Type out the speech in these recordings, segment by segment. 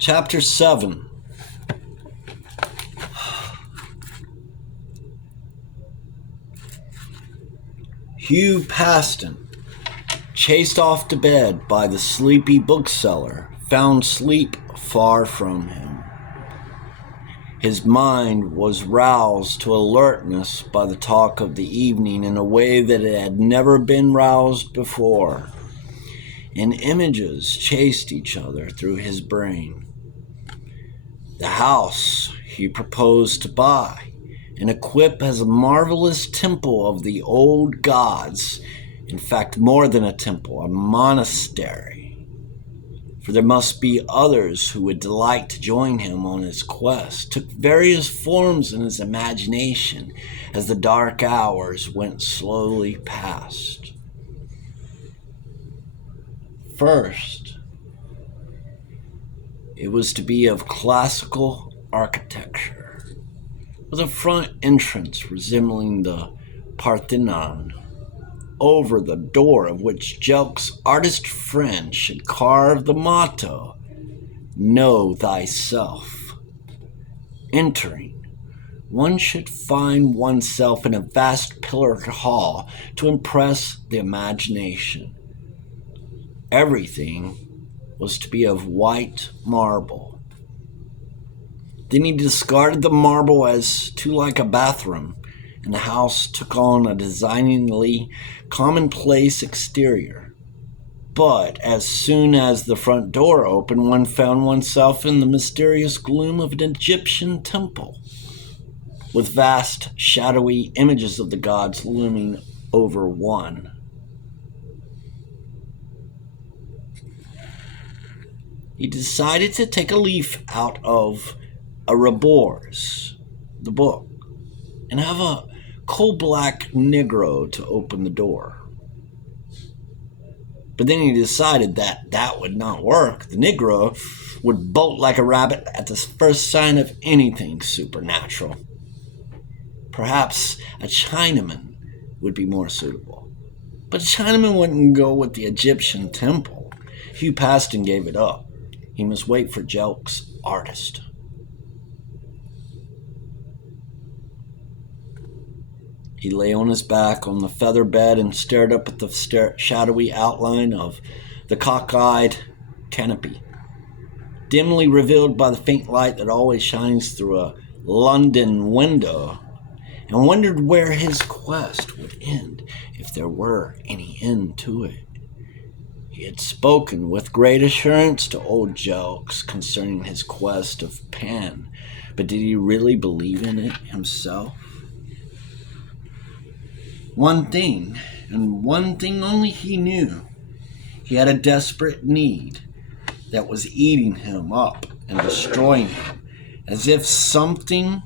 Chapter 7. Hugh Paston, chased off to bed by the sleepy bookseller, found sleep far from him. His mind was roused to alertness by the talk of the evening in a way that it had never been roused before, and images chased each other through his brain. The house he proposed to buy and equip as a marvelous temple of the old gods, in fact more than a temple, a monastery. For there must be others who would delight to join him on his quest, took various forms in his imagination as the dark hours went slowly past. First, it was to be of classical architecture, with a front entrance resembling the Parthenon, over the door of which Jelk's artist friend should carve the motto, "Know Thyself." Entering, one should find oneself in a vast pillared hall to impress the imagination. Everything was to be of white marble. Then he discarded the marble as too like a bathroom, and the house took on a designingly commonplace exterior. But as soon as the front door opened, one found oneself in the mysterious gloom of an Egyptian temple, with vast, shadowy images of the gods looming over one. He decided to take a leaf out of Ouroboros, the book, and have a coal-black Negro to open the door. But then he decided that would not work. The Negro would bolt like a rabbit at the first sign of anything supernatural. Perhaps a Chinaman would be more suitable. But a Chinaman wouldn't go with the Egyptian temple. Hugh Paston gave it up. He must wait for Jelk's artist. He lay on his back on the feather bed and stared up at the shadowy outline of the cockeyed canopy, dimly revealed by the faint light that always shines through a London window, and wondered where his quest would end, if there were any end to it. He had spoken with great assurance to old Jelks concerning his quest of Pan, but did he really believe in it himself? One thing, and one thing only he knew. He had a desperate need that was eating him up and destroying him, as if something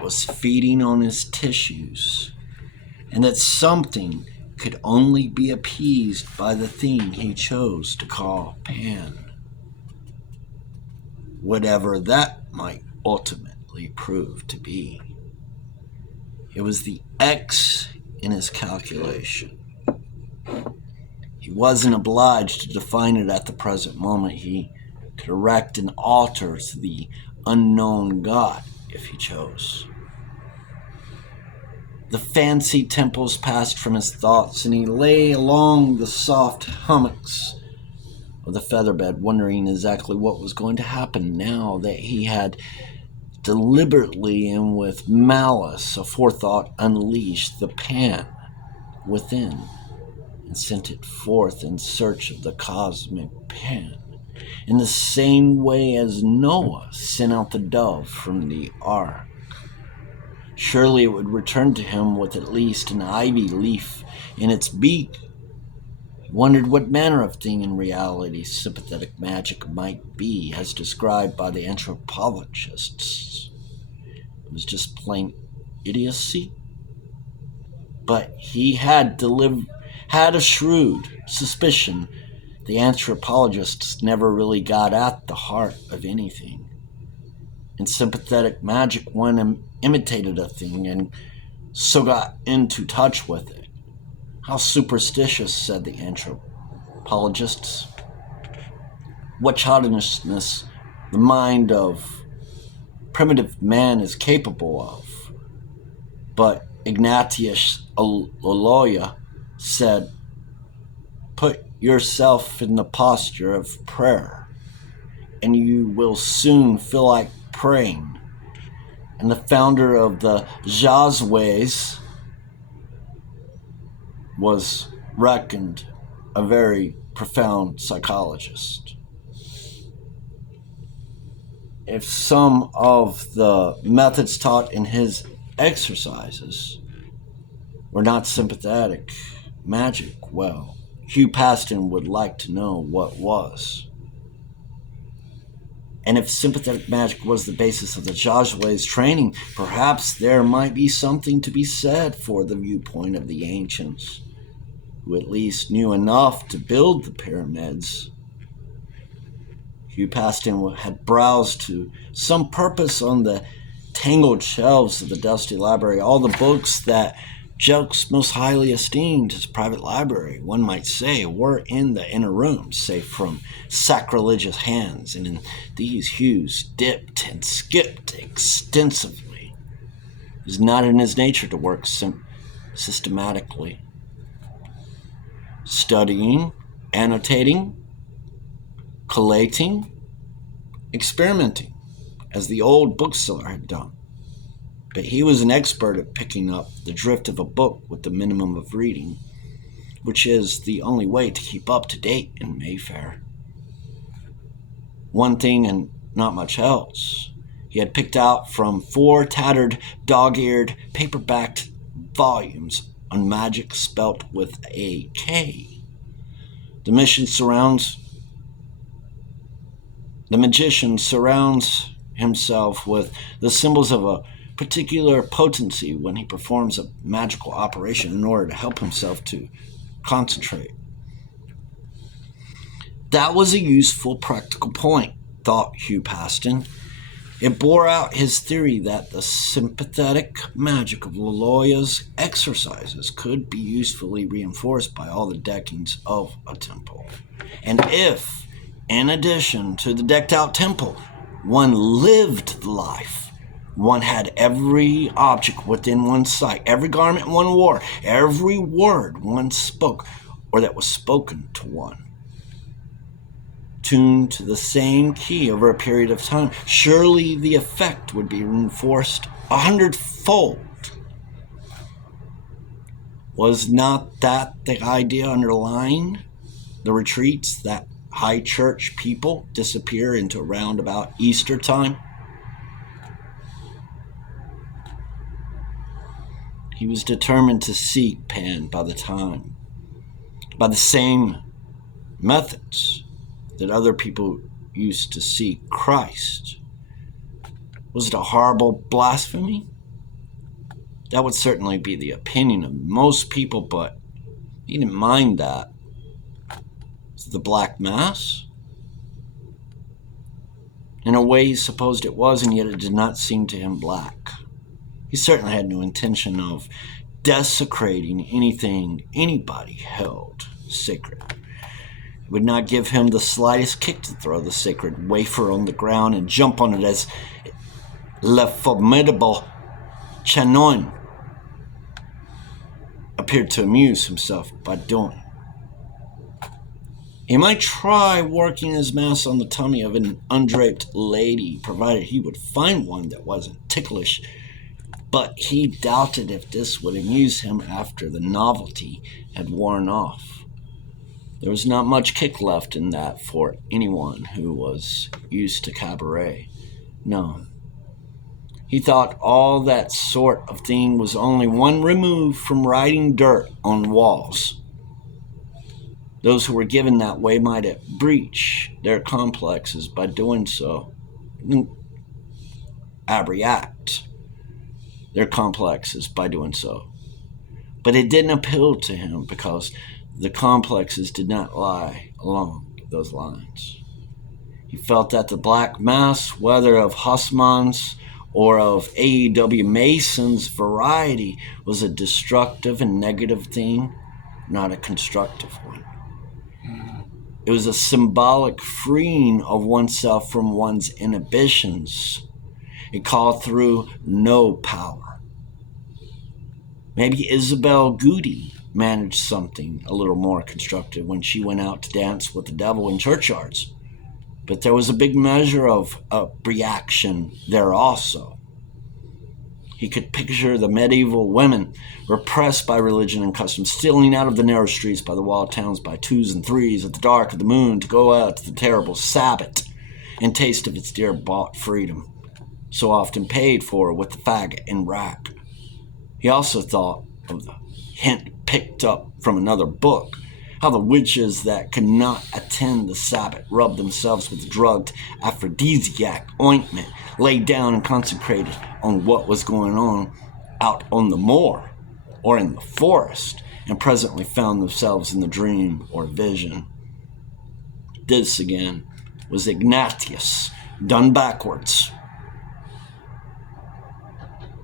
was feeding on his tissues, and that something could only be appeased by the thing he chose to call Pan, whatever that might ultimately prove to be. It was the X in his calculation. He wasn't obliged to define it at the present moment. He could erect an altar to the unknown God if he chose. The fancy temples passed from his thoughts, and he lay along the soft hummocks of the featherbed, wondering exactly what was going to happen now that he had deliberately and with malice aforethought unleashed the Pan within and sent it forth in search of the cosmic Pan, in the same way as Noah sent out the dove from the ark. Surely it would return to him with at least an ivy leaf in its beak. He wondered what manner of thing in reality sympathetic magic might be, as described by the anthropologists. It was just plain idiocy. But he had a shrewd suspicion the anthropologists never really got at the heart of anything. In sympathetic magic, one imitated a thing and so got into touch with it. How superstitious, said the anthropologists. what childishness the mind of primitive man is capable of. But Ignatius Loyola said, put yourself in the posture of prayer, and you will soon feel like praying. And the founder of the Jesuits was reckoned a very profound psychologist. If some of the methods taught in his exercises were not sympathetic magic, well, Hugh Paston would like to know what was. And if sympathetic magic was the basis of the Jesuits' training, perhaps there might be something to be said for the viewpoint of the ancients, who at least knew enough to build the pyramids. Hugh Paston had browsed to some purpose on the tangled shelves of the dusty library all the books that Jelks most highly esteemed. His private library, one might say, were in the inner rooms, safe from sacrilegious hands, and in these Hughes dipped and skipped extensively. It was not in his nature to work systematically. Studying, annotating, collating, experimenting, as the old bookseller had done. But he was an expert at picking up the drift of a book with the minimum of reading, which is the only way to keep up to date in Mayfair. One thing and not much else. He had picked out from 4 tattered, dog-eared, paper-backed volumes on magic spelt with a K. The magician surrounds himself with the symbols of a particular potency when he performs a magical operation in order to help himself to concentrate. That was a useful, practical point, thought Hugh Paston. It bore out his theory that the sympathetic magic of Loyola's exercises could be usefully reinforced by all the deckings of a temple. And if, in addition to the decked-out temple, one lived life, one had every object within one's sight, every garment one wore, every word one spoke, or that was spoken to one, tuned to the same key over a period of time, surely the effect would be reinforced 100-fold. Was not that the idea underlying the retreats that high church people disappear into around about Easter time? He was determined to seek Pan by the same methods that other people used to seek Christ. Was it a horrible blasphemy? That would certainly be the opinion of most people, but he didn't mind that. Was it the Black Mass? In a way, he supposed it was, and yet it did not seem to him black. He certainly had no intention of desecrating anything anybody held sacred. It would not give him the slightest kick to throw the sacred wafer on the ground and jump on it as Le Formidable Chanoine appeared to amuse himself by doing. He might try working his mass on the tummy of an undraped lady, provided he would find one that wasn't ticklish, but he doubted if this would amuse him after the novelty had worn off. There was not much kick left in that for anyone who was used to cabaret. No. He thought all that sort of thing was only one remove from writing dirt on walls. Those who were given that way might breach their complexes by doing so. Abreact their complexes by doing so. But it didn't appeal to him because the complexes did not lie along those lines. He felt that the Black Mass, whether of Haussmann's or of A.E.W. Mason's variety, was a destructive and negative thing, not a constructive one. It was a symbolic freeing of oneself from one's inhibitions. It called through no power. Maybe Isabel Goody managed something a little more constructive when she went out to dance with the devil in churchyards. But there was a big measure of reaction there also. He could picture the medieval women repressed by religion and custom, stealing out of the narrow streets by the walled towns by twos and threes at the dark of the moon to go out to the terrible Sabbath and taste of its dear-bought freedom, so often paid for with the faggot and rack. He also thought of the hint picked up from another book, how the witches that could not attend the Sabbath rubbed themselves with drugged aphrodisiac ointment, laid down and concentrated on what was going on out on the moor or in the forest, and presently found themselves in the dream or vision. This, again, was Ignatius, done backwards.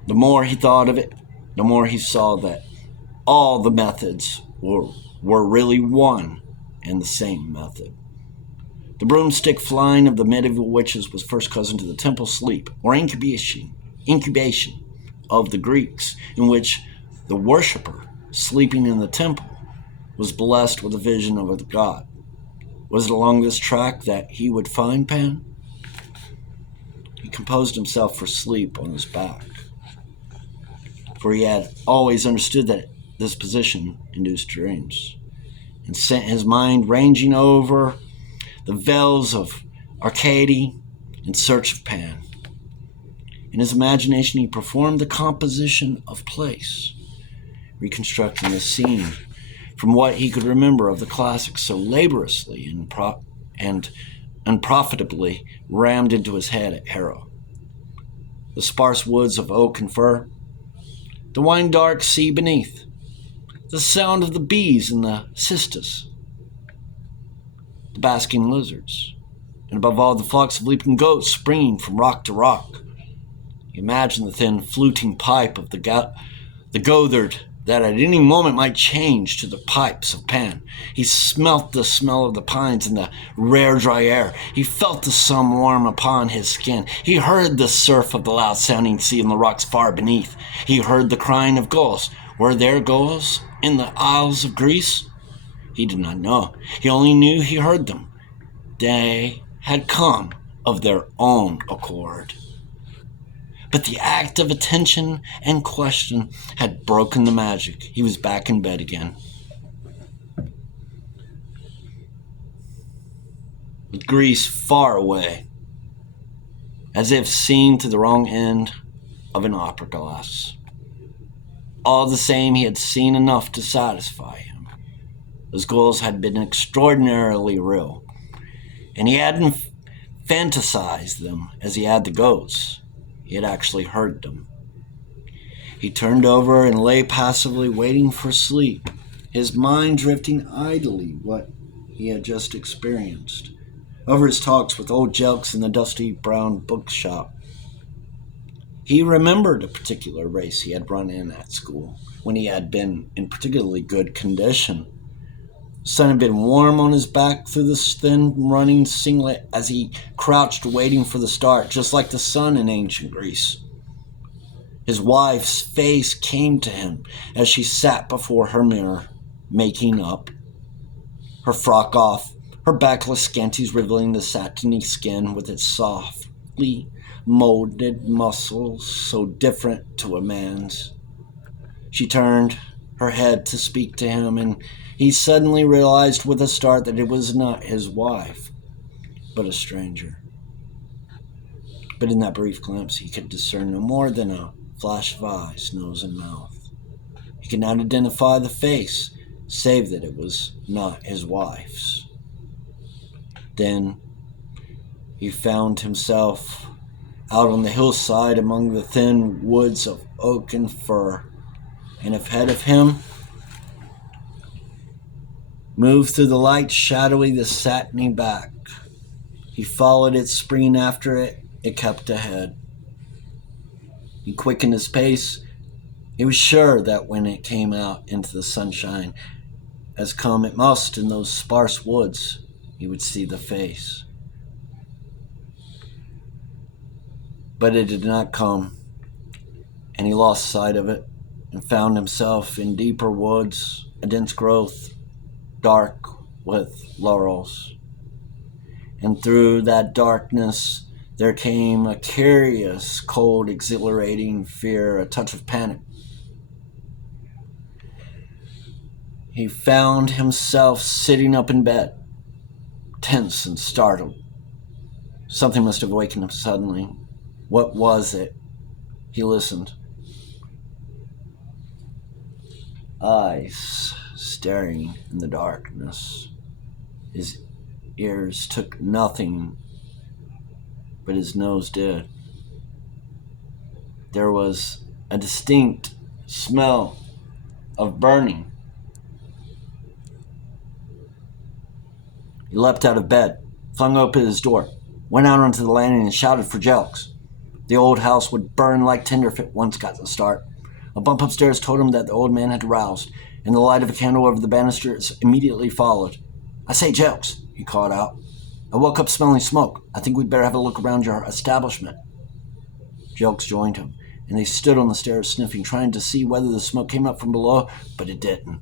The more he thought of it, the more he saw that all the methods were really one and the same method. The broomstick flying of the medieval witches was first cousin to the temple sleep, or incubation of the Greeks, in which the worshipper, sleeping in the temple, was blessed with a vision of a god. Was it along this track that he would find Pan? He composed himself for sleep on his back, for he had always understood that this position induced dreams, and sent his mind ranging over the vales of Arcady in search of Pan. In his imagination, he performed the composition of place, reconstructing the scene from what he could remember of the classics so laboriously and unprofitably rammed into his head at Harrow. The sparse woods of oak and fir, the wine-dark sea beneath, the sound of the bees and the cistus, the basking lizards, and above all the flocks of leaping goats springing from rock to rock. You imagine the thin fluting pipe of the goatherd that at any moment might change to the pipes of Pan. He smelt the smell of the pines in the rare dry air. He felt the sun warm upon his skin. He heard the surf of the loud-sounding sea in the rocks far beneath. He heard the crying of gulls. Were there gulls in the Isles of Greece? He did not know. He only knew he heard them. They had come of their own accord. But the act of attention and question had broken the magic. He was back in bed again, with Greece far away, as if seen through the wrong end of an opera glass. All the same, he had seen enough to satisfy him. Those goals had been extraordinarily real, and he hadn't fantasized them as he had the ghosts. He had actually heard them. He turned over and lay passively waiting for sleep, his mind drifting idly what he had just experienced, over his talks with old Jelks in the dusty brown bookshop. He remembered a particular race he had run in at school, when he had been in particularly good condition. The sun had been warm on his back through the thin running singlet as he crouched waiting for the start, just like the sun in ancient Greece. His wife's face came to him as she sat before her mirror, making up, her frock off, her backless scanties revealing the satiny skin with its softly molded muscles so different to a man's. She turned her head to speak to him, and he suddenly realized with a start that it was not his wife, but a stranger. But in that brief glimpse, he could discern no more than a flash of eyes, nose, and mouth. He could not identify the face, save that it was not his wife's. Then he found himself out on the hillside among the thin woods of oak and fir, and ahead of him moved through the light shadowy the satiny back. He followed it, springing after it. It kept ahead. He quickened his pace. He was sure that when it came out into the sunshine, as come it must in those sparse woods, he would see the face. But it did not come, and he lost sight of it and found himself in deeper woods, a dense growth, dark with laurels. And through that darkness there came a curious, cold, exhilarating fear, a touch of panic. He found himself sitting up in bed, tense and startled. Something must have awakened him suddenly. What was it? He listened. Eyes staring in the darkness. His ears took nothing, but his nose did. There was a distinct smell of burning. He leapt out of bed, flung open his door, went out onto the landing and shouted for Jelks. The old house would burn like tinder if it once got the start. A bump upstairs told him that the old man had aroused, and the light of a candle over the banisters immediately followed. "I say, Jelks," he called out. "I woke up smelling smoke. I think we'd better have a look around your establishment." Jelks joined him, and they stood on the stairs sniffing, trying to see whether the smoke came up from below, but it didn't.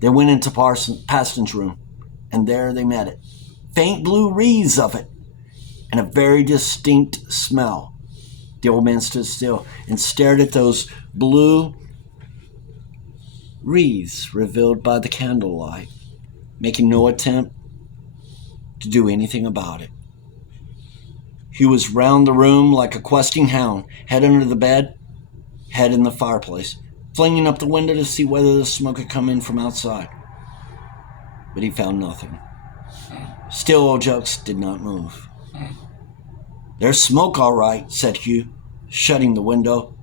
They went into Paston's room, and there they met it. Faint blue wreaths of it, and a very distinct smell. The old man stood still and stared at those blue wreaths revealed by the candlelight, making no attempt to do anything about it. He was round the room like a questing hound, head under the bed, head in the fireplace, flinging up the window to see whether the smoke had come in from outside. But he found nothing. Still, old Jelks did not move. "There's smoke, all right," said Hugh, shutting the window,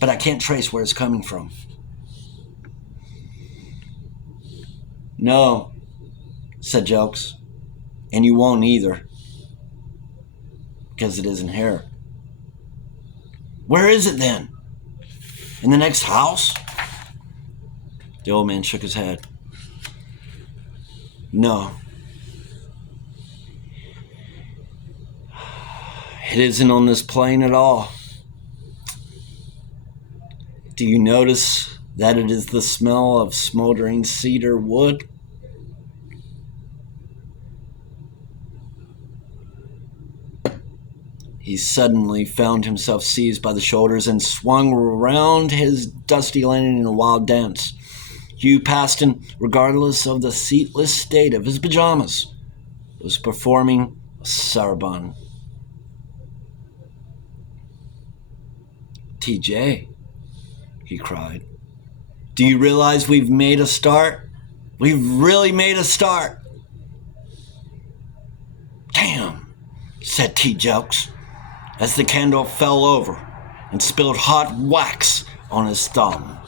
"but I can't trace where it's coming from." "No," said Jelks, "and you won't either, because it isn't here." "Where is it then? In the next house?" The old man shook his head. "No. It isn't on this plane at all. Do you notice that it is the smell of smoldering cedar wood?" He suddenly found himself seized by the shoulders and swung around his dusty landing in a wild dance. Hugh Paston, regardless of the seatless state of his pajamas, was performing a saraband. "TJ," he cried, "do you realize we've made a start? We've really made a start." "Damn," said T. Jelks, as the candle fell over and spilled hot wax on his thumb.